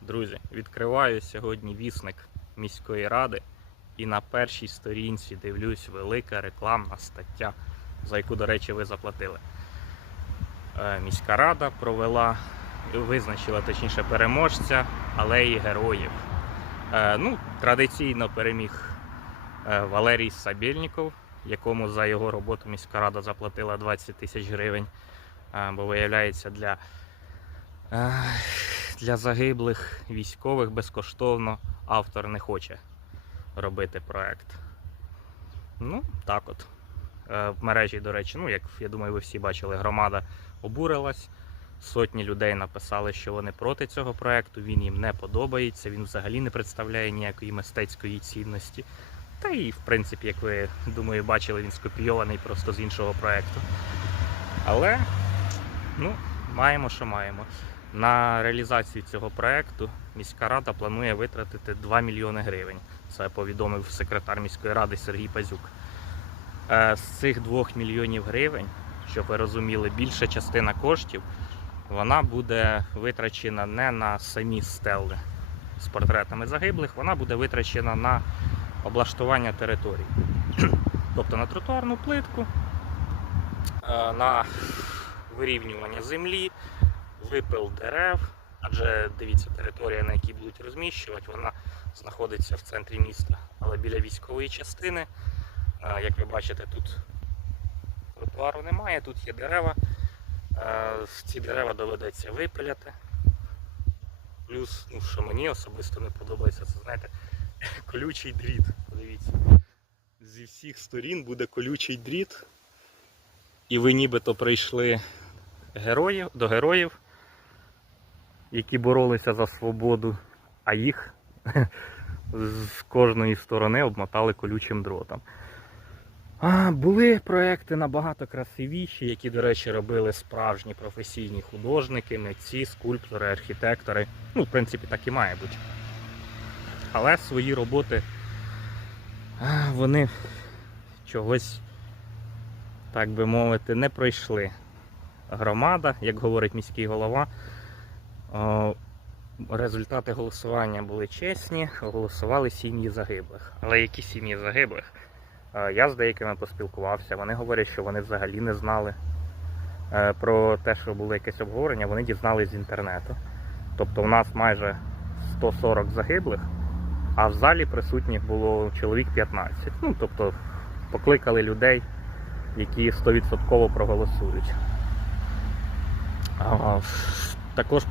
Друзі, відкриваю сьогодні вісник міської ради і на першій сторінці дивлюсь велика рекламна стаття, за яку, до речі, ви заплатили. Е, Міська рада провела, визначила точніше переможця алеї героїв. Е, Ну, традиційно переміг е, Валерій Сабєльніков, якому за його роботу міська рада заплатила 20 тисяч гривень. Бо виявляється, для для загиблих військових безкоштовно автор не хоче робити проект. Ну, так от. Е, В мережі, до речі, ну, як я думаю, ви всі бачили, громада обурилась. Сотні людей написали, що вони проти цього проекту, він їм не подобається, він взагалі не представляє ніякої мистецької цінності. Та і, в принципі, як ви думаю, бачили, він скопійований просто з іншого проекту. Але, ну, маємо, що маємо. На реалізацію цього проекту міська рада планує витратити 2 мільйони гривень. Це повідомив секретар міської ради Сергій Пазюк. Е, З цих 2 мільйонів гривень, щоб ви розуміли, більша частина коштів вона буде витрачена не на самі стели з портретами загиблих, вона буде витрачена на облаштування територій. Тобто на тротуарну плитку, е, на вирівнювання землі, випил дерев, адже дивіться, територія, на якій будуть розміщувати, вона знаходиться в центрі міста, але біля військової частини. Як ви бачите, тут тротуару немає, тут є дерева. Ці дерева доведеться випиляти. Плюс, ну, що мені особисто не подобається, це знаєте, колючий дріт. Подивіться. Зі всіх сторін буде колючий дріт. І ви нібито прийшли героїв, до героїв, які боролися за свободу, а їх з кожної сторони обмотали колючим дротом. А, були проекти набагато красивіші, які, до речі, робили справжні професійні художники, митці, скульптори, архітектори. Ну, в принципі, так і має бути. Але свої роботи вони чогось, так би мовити, не пройшли. Громада, як говорить міський голова, результати голосування були чесні, голосували сім'ї загиблих. Але які сім'ї загиблих? Я з деякими поспілкувався. Вони говорять, що вони взагалі не знали е, про те, що було якесь обговорення, вони дізнались з інтернету. Тобто, у нас майже 140 загиблих, а в залі присутніх було чоловік 15. Ну, тобто, покликали людей, які 100% проголосують. Також